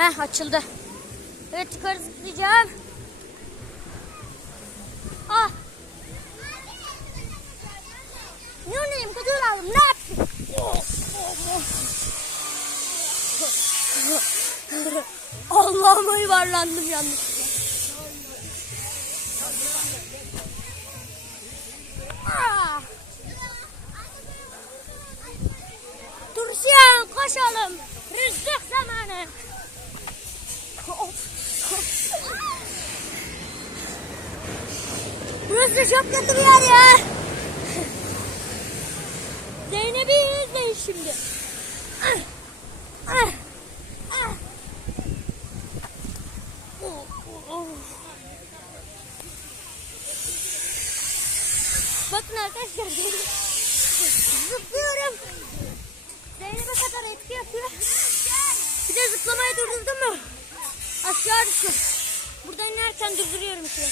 Heh açıldı. Evet yukarı zıplayacağım. Ah. Ne oynayayım kutuyu aldım ne yapayım? Allah'ıma yuvarlandım yanlışlıkla. Ah. Turşiyan koşalım. Rızık zamanı. Burası çok kötü bir yer ya. Zeynep'i izleyin şimdi. Ah, ah, ah. Oh, oh, oh. Bakın arkadaşlar zıplıyorum. Zeynep'e kadar etki yapıyor. Bir de zıplamayı durdurdum mu? Aşağı düşüyor. Buradan inerken durduruyorum işte.